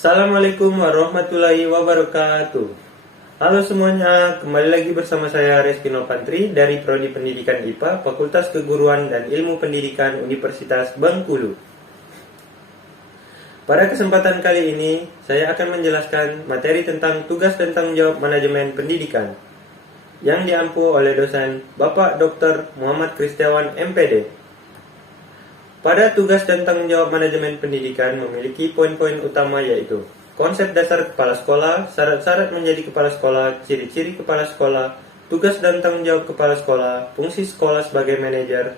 Assalamualaikum warahmatullahi wabarakatuh. Halo semuanya, kembali lagi bersama saya Reski Novantri dari Prodi Pendidikan IPA, Fakultas Keguruan dan Ilmu Pendidikan Universitas Bengkulu. Pada kesempatan kali ini, saya akan menjelaskan materi tentang tugas dan tanggung jawab manajemen pendidikan yang diampu oleh dosen Bapak Dr. Muhammad Kristiawan MPD. Pada tugas dan tanggung jawab manajemen pendidikan memiliki poin-poin utama yaitu konsep dasar kepala sekolah, syarat-syarat menjadi kepala sekolah, ciri-ciri kepala sekolah, tugas dan tanggung jawab kepala sekolah, fungsi sekolah sebagai manajer,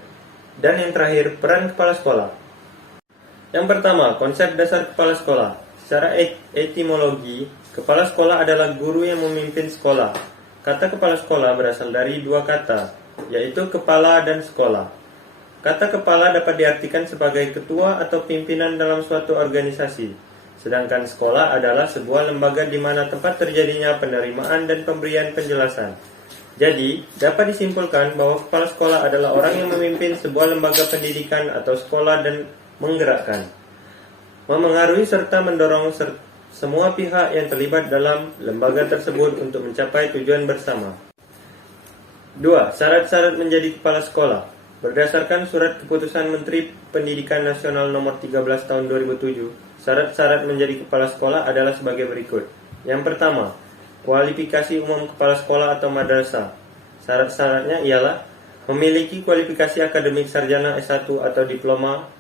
dan yang terakhir peran kepala sekolah. Yang pertama, konsep dasar kepala sekolah. Secara etimologi, kepala sekolah adalah guru yang memimpin sekolah. Kata kepala sekolah berasal dari dua kata, yaitu kepala dan sekolah. Kata kepala dapat diartikan sebagai ketua atau pimpinan dalam suatu organisasi, sedangkan sekolah adalah sebuah lembaga di mana tempat terjadinya penerimaan dan pemberian penjelasan. Jadi, dapat disimpulkan bahwa kepala sekolah adalah orang yang memimpin sebuah lembaga pendidikan atau sekolah dan menggerakkan, memengaruhi serta mendorong semua pihak yang terlibat dalam lembaga tersebut untuk mencapai tujuan bersama. 2. Syarat-syarat menjadi kepala sekolah. Berdasarkan Surat Keputusan Menteri Pendidikan Nasional Nomor 13 Tahun 2007, syarat-syarat menjadi kepala sekolah adalah sebagai berikut. Yang pertama, kualifikasi umum kepala sekolah atau madrasah. Syarat-syaratnya ialah memiliki kualifikasi akademik sarjana S1 atau diploma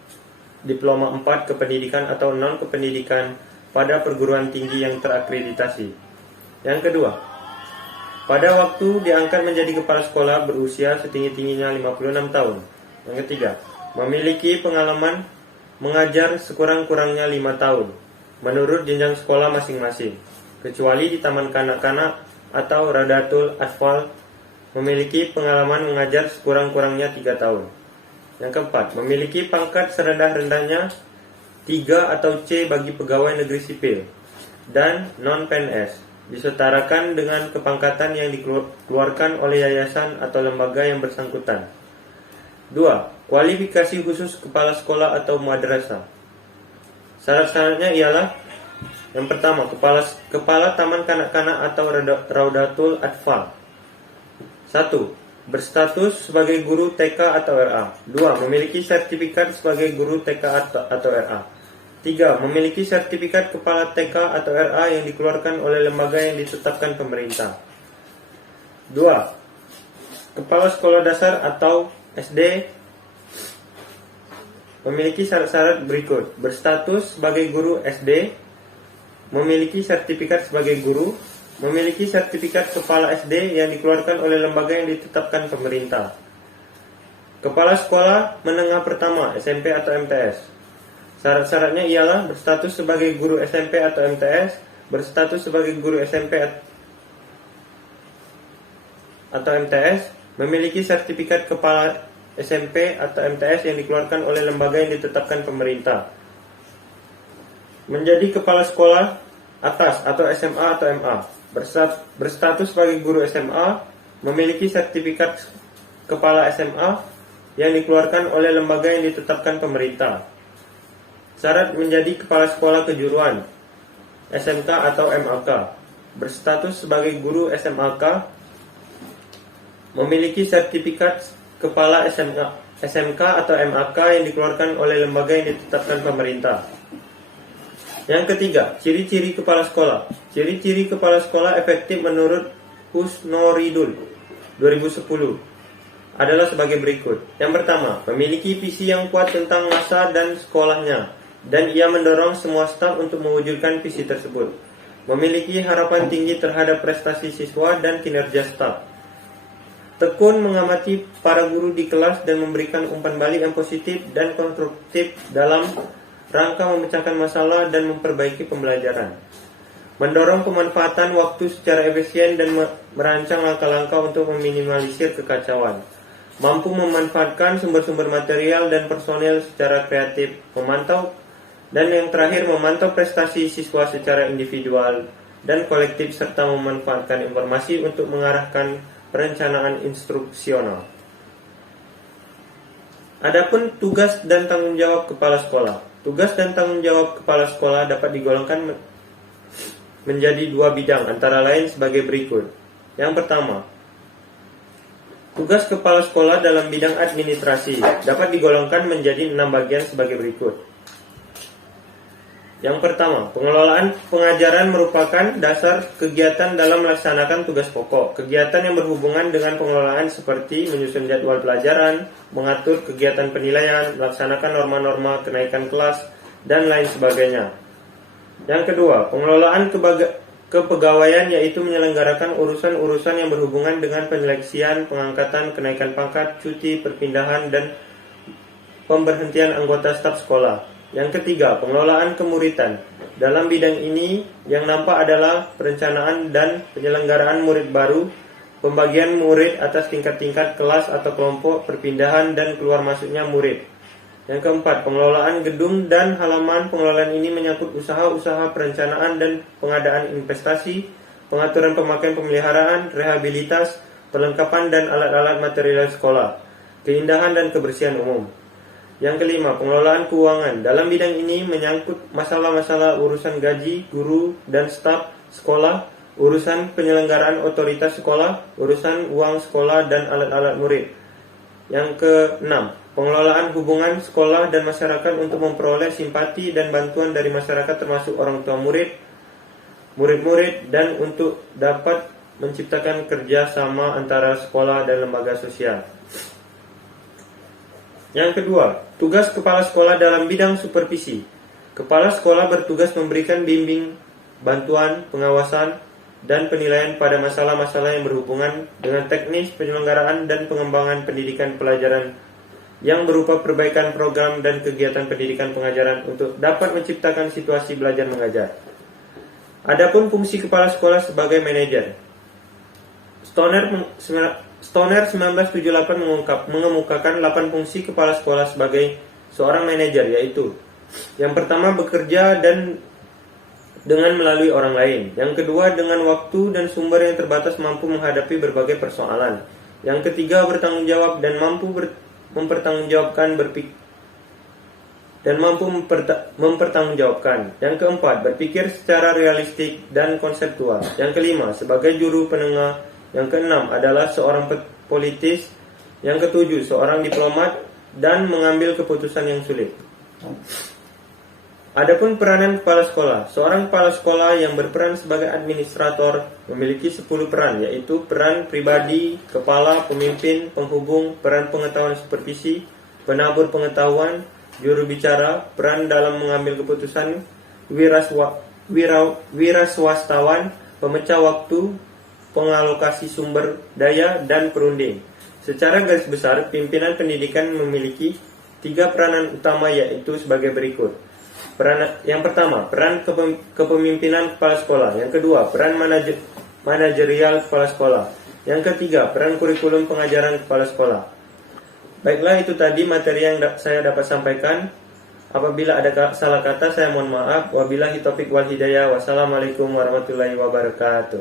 4 kependidikan atau non kependidikan pada perguruan tinggi yang terakreditasi. Yang kedua, pada waktu diangkat menjadi kepala sekolah berusia setinggi-tingginya 56 tahun. Yang ketiga, memiliki pengalaman mengajar sekurang-kurangnya 5 tahun menurut jenjang sekolah masing-masing, kecuali di taman kanak-kanak atau Radatul Atfal memiliki pengalaman mengajar sekurang-kurangnya 3 tahun. Yang keempat, memiliki pangkat serendah-rendahnya 3 atau C bagi pegawai negeri sipil dan non-PNS, disetarakan dengan kepangkatan yang dikeluarkan oleh yayasan atau lembaga yang bersangkutan. 2. Kualifikasi khusus kepala sekolah atau madrasah. Syarat-syaratnya ialah yang pertama, kepala taman kanak-kanak atau Raudatul Atfal. 1. Berstatus sebagai guru TK atau RA. 2. Memiliki sertifikat sebagai guru TK atau RA. 3. Memiliki sertifikat kepala TK atau RA yang dikeluarkan oleh lembaga yang ditetapkan pemerintah. 2. Kepala sekolah dasar atau SD memiliki syarat-syarat berikut. Berstatus sebagai guru SD, memiliki sertifikat sebagai guru, memiliki sertifikat kepala SD yang dikeluarkan oleh lembaga yang ditetapkan pemerintah. Kepala sekolah menengah pertama SMP atau MTS. Syarat-syaratnya ialah berstatus sebagai guru SMP atau MTS, berstatus sebagai guru SMP atau MTS, memiliki sertifikat kepala SMP atau MTS yang dikeluarkan oleh lembaga yang ditetapkan pemerintah. Menjadi kepala sekolah atas atau SMA atau MA, berstatus sebagai guru SMA, memiliki sertifikat kepala SMA yang dikeluarkan oleh lembaga yang ditetapkan pemerintah. Syarat menjadi kepala sekolah kejuruan SMK atau MAK, berstatus sebagai guru SMAK, memiliki sertifikat kepala SMK atau MAK yang dikeluarkan oleh lembaga yang ditetapkan pemerintah. Yang ketiga, ciri-ciri kepala sekolah. Ciri-ciri kepala sekolah efektif menurut Husnoridul 2010 adalah sebagai berikut. Yang pertama, memiliki visi yang kuat tentang masa dan sekolahnya, dan ia mendorong semua staf untuk mewujudkan visi tersebut. Memiliki harapan tinggi terhadap prestasi siswa dan kinerja staf. Tekun mengamati para guru di kelas dan memberikan umpan balik yang positif dan konstruktif dalam rangka memecahkan masalah dan memperbaiki pembelajaran. Mendorong pemanfaatan waktu secara efisien dan merancang langkah-langkah untuk meminimalisir kekacauan. Mampu memanfaatkan sumber-sumber material dan personel secara kreatif. Dan yang terakhir, memantau prestasi siswa secara individual dan kolektif serta memanfaatkan informasi untuk mengarahkan perencanaan instruksional. Adapun tugas dan tanggung jawab kepala sekolah. Tugas dan tanggung jawab kepala sekolah dapat digolongkan menjadi 2 bidang, antara lain sebagai berikut. Yang pertama, tugas kepala sekolah dalam bidang administrasi dapat digolongkan menjadi 6 bagian sebagai berikut. Yang pertama, pengelolaan pengajaran merupakan dasar kegiatan dalam melaksanakan tugas pokok. Kegiatan yang berhubungan dengan pengelolaan seperti menyusun jadwal pelajaran, mengatur kegiatan penilaian, melaksanakan norma-norma kenaikan kelas, dan lain sebagainya. Yang kedua, pengelolaan kepegawaian, yaitu menyelenggarakan urusan-urusan yang berhubungan dengan penyeleksian, pengangkatan, kenaikan pangkat, cuti, perpindahan, dan pemberhentian anggota staf sekolah. Yang ketiga, pengelolaan kemuritan. Dalam bidang ini yang nampak adalah perencanaan dan penyelenggaraan murid baru, pembagian murid atas tingkat-tingkat kelas atau kelompok, perpindahan dan keluar masuknya murid. Yang keempat, pengelolaan gedung dan halaman. Pengelolaan ini menyangkut usaha-usaha perencanaan dan pengadaan investasi, pengaturan pemakaian pemeliharaan, rehabilitas, perlengkapan dan alat-alat material sekolah, keindahan dan kebersihan umum. Yang kelima, pengelolaan keuangan. Dalam bidang ini menyangkut masalah-masalah urusan gaji, guru, dan staf sekolah, urusan penyelenggaraan otoritas sekolah, urusan uang sekolah, dan alat-alat murid. Yang keenam, pengelolaan hubungan sekolah dan masyarakat untuk memperoleh simpati dan bantuan dari masyarakat termasuk orang tua murid, murid-murid, dan untuk dapat menciptakan kerjasama antara sekolah dan lembaga sosial. Yang kedua, tugas kepala sekolah dalam bidang supervisi. Kepala sekolah bertugas memberikan bimbing, bantuan, pengawasan, dan penilaian pada masalah-masalah yang berhubungan dengan teknis penyelenggaraan dan pengembangan pendidikan pelajaran yang berupa perbaikan program dan kegiatan pendidikan pengajaran untuk dapat menciptakan situasi belajar mengajar. Adapun fungsi kepala sekolah sebagai manajer. Stoner 1978 mengemukakan 8 fungsi kepala sekolah sebagai seorang manajer, yaitu yang pertama, bekerja dengan melalui orang lain. Yang kedua, dengan waktu dan sumber yang terbatas mampu menghadapi berbagai persoalan. Yang ketiga, bertanggung jawab dan mampu mempertanggungjawabkan. Yang keempat, berpikir secara realistik dan konseptual. Yang kelima, sebagai juru penengah. Yang keenam adalah seorang politis. Yang ketujuh, seorang diplomat dan mengambil keputusan yang sulit. Adapun peranan kepala sekolah. Seorang kepala sekolah yang berperan sebagai administrator memiliki 10 peran, yaitu peran pribadi, kepala, pemimpin, penghubung, peran pengetahuan supervisi, penabur pengetahuan, juru bicara, peran dalam mengambil keputusan, wiraswastawan, pemecah waktu, pengalokasi sumber daya, dan perunding. Secara garis besar, pimpinan pendidikan memiliki 3 peranan utama, yaitu sebagai berikut. Yang pertama, peran kepemimpinan kepala sekolah. Yang kedua, peran manajerial kepala sekolah. Yang ketiga, peran kurikulum pengajaran kepala sekolah. Baiklah, itu tadi materi yang saya dapat sampaikan. Apabila ada salah kata, saya mohon maaf. Wabillahi taufiq wal hidayah. Wassalamualaikum warahmatullahi wabarakatuh.